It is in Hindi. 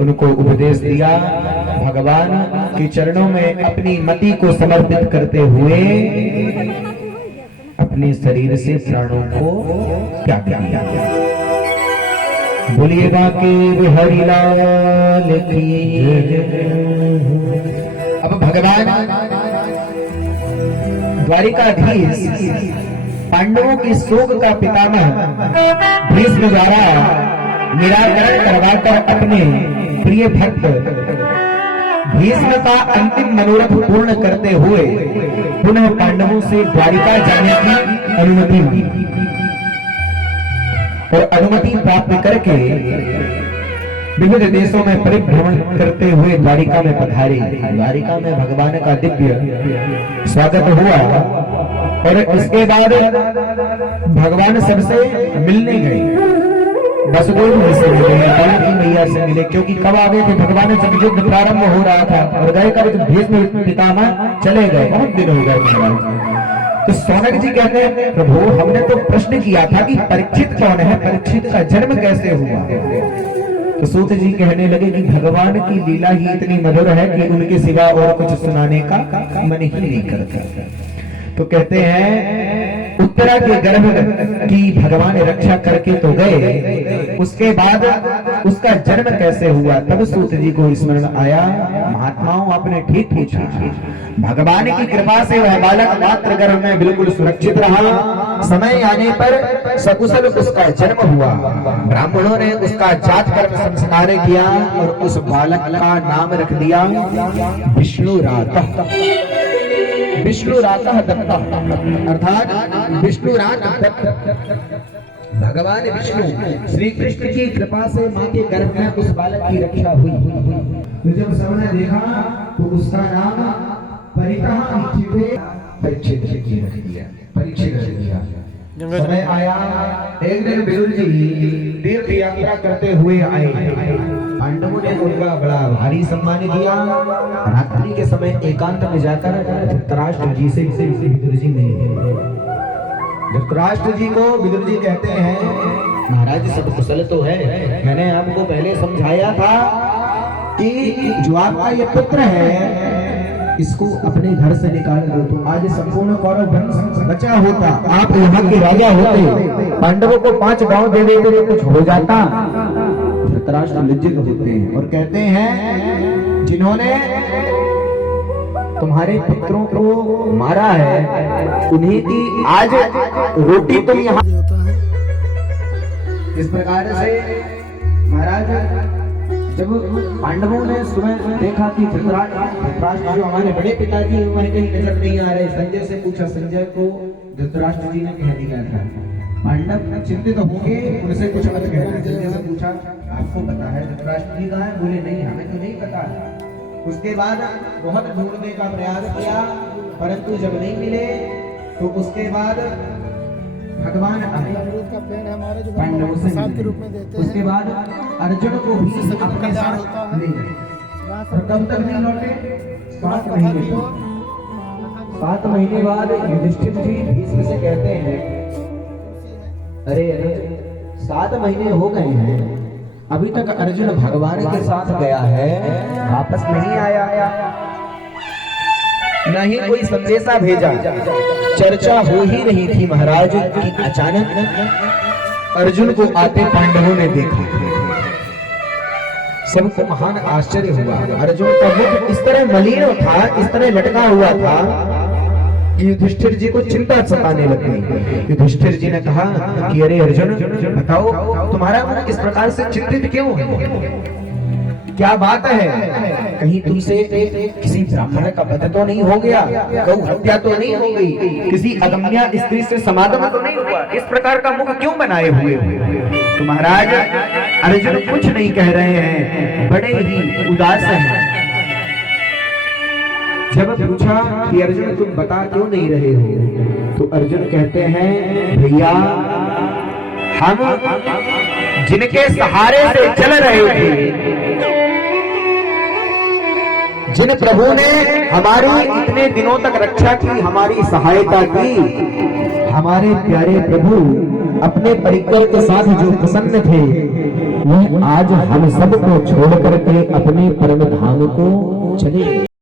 उनको उपदेश दिया। भगवान के चरणों में अपनी मति को समर्पित करते हुए अपने शरीर से प्राणों को त्याग किया। बोलिएगा कि हरिलाल की। अब भगवान द्वारिकाधीश पांडवों की शोक का पितामह भीष्म द्वारा निराकरण करवाकर अपने प्रिय भक्त भीष्म का अंतिम मनोरथ पूर्ण करते हुए पुनः पांडवों से द्वारिका जाने की अनुमति ली और अनुमति प्राप्त करके विविध देशों में परिभ्रमण करते हुए द्वारिका में पधारे। द्वारिका में भगवान का दिव्य स्वागत हुआ और इसके बाद भगवान सबसे मिलने गए। वसुदेव जी से मिले, जानकी मैया से मिले, क्योंकि कब आ गए थे भगवान जब युद्ध प्रारंभ हो रहा था और गए कब भीष्म पितामह चले गए, बहुत दिन हो गए महाराज। तो सौनक जी कहते हैं प्रभु हमने तो प्रश्न किया था कि परीक्षित कौन है, परीक्षित का जन्म कैसे हुआ। तो सूत जी कहने लगे कि भगवान की लीला ही इतनी मधुर है कि उनके सिवा और कुछ सुनाने का मन ही नहीं करता। तो कहते हैं उत्तरा के गर्भ की भगवान रक्षा करके तो गए, उसके बाद उसका जन्म कैसे हुआ। तब सूत जी को स्मरण आया, महात्माओं आपने ठीक पूछा, भगवान की कृपा से वह बालक मात्र गर्भ में बिल्कुल सुरक्षित रहा। समय आने पर सकुशल उसका जन्म हुआ। ब्राह्मणों ने उसका जात कर्म संस्कार किया और उस बालक का नाम रख दिया विष्णुरातः। विष्णुरातः दत्ता अर्थात विष्णुरात दत्त। भगवान विष्णु श्री कृष्ण की कृपा से मां के गर्भ में उस बालक की रक्षा हुई। तो जब सबने देखा तो उसका नाम परीक्षित रख दिया। समय आया, एक दिन विदुर जी तीर्थ यात्रा करते हुए आए। पांडवों ने उनका बड़ा भारी सम्मान किया। रात्रि के समय एकांत में जाकर धृतराष्ट्र जी से विदुर जी मिले। धृतराष्ट्र जी को विदुर जी कहते हैं महाराज सब कुशल तो है, मैंने आपको पहले समझाया था कि जो आपका ये पुत्र है इसको अपने घर से निकाल दो तो आज संपूर्ण कौरव वंश बचा होता, आप यहाँ के राजा होते, पांडवों को 5 गांव दे देते तो कुछ हो जाता। धृतराष्ट्र लज्जित होते हैं और कहते हैं जिन्होंने तुम्हारे पुत्रों को मारा है उन्हीं की आज रोटी तुम यहाँ। इस प्रकार से महाराज जब पांडवों ने सुबह देखा कि धृतराष्ट्र जो हमारे बड़े पिताजी वह कहीं नजर नहीं आ रहे, संजय से पूछा, संजय को धृतराष्ट्र जी ने कह दिया था। पांडव चिंतित होंगे, उनसे कुछ मत कहना। संजय से पूछा आपको पता है धृतराष्ट्र जी कहाँ है? बोले नहीं हमें तो नहीं पता। उसके बाद बहुत ढूंढने का प्रयास किया परंतु जब नहीं मिले तो उसके बाद भगवान पांडवों से मिले। उसके बाद अर्जुन को भी अपने साथ ले गए। कब तक नहीं लौटे? 7 महीने। 7 महीने बाद युधिष्ठिर जी भीष्म से कहते हैं अरे 7 महीने हो गए हैं अभी तक अर्जुन भगवान के साथ गया है, वापस नहीं आया, नहीं कोई संदेशा भेजा। चर्चा हो ही नहीं थी महाराज कि अचानक अर्जुन को आते पांडवों ने देखा। सबको महान आश्चर्य हुआ। अर्जुन का मुख इस तरह मलिन था, इस तरह लटका हुआ था कि युधिष्ठिर जी को चिंता सताने लगी। युधिष्ठिर जी ने कहा कि अरे अर्जुन बताओ तुम्हारा मुख इस प्रकार से चिंतित क्यों है, क्या बात है? कहीं तुमसे किसी ब्राह्मण का वध तो नहीं हो गया, गौ हत्या तो नहीं हो गई, किसी अगम्या स्त्री से समागम तो नहीं हुआ? इस प्रकार का मुख क्यों बनाए हुए? तो महाराज अर्जुन कुछ नहीं कह रहे हैं, बड़े ही उदास हैं। जब पूछा कि अर्जुन तुम बता क्यों नहीं रहे हो तो अर्जुन कहते हैं भैया हम जिनके सहारे से चल रहे थे, जिन प्रभु ने हमारी इतने दिनों तक रक्षा की, हमारी सहायता की, हमारे प्यारे प्रभु अपने परिकर के साथ जो प्रसन्न थे वह आज हम सबको छोड़ करके अपने परम धाम को चले।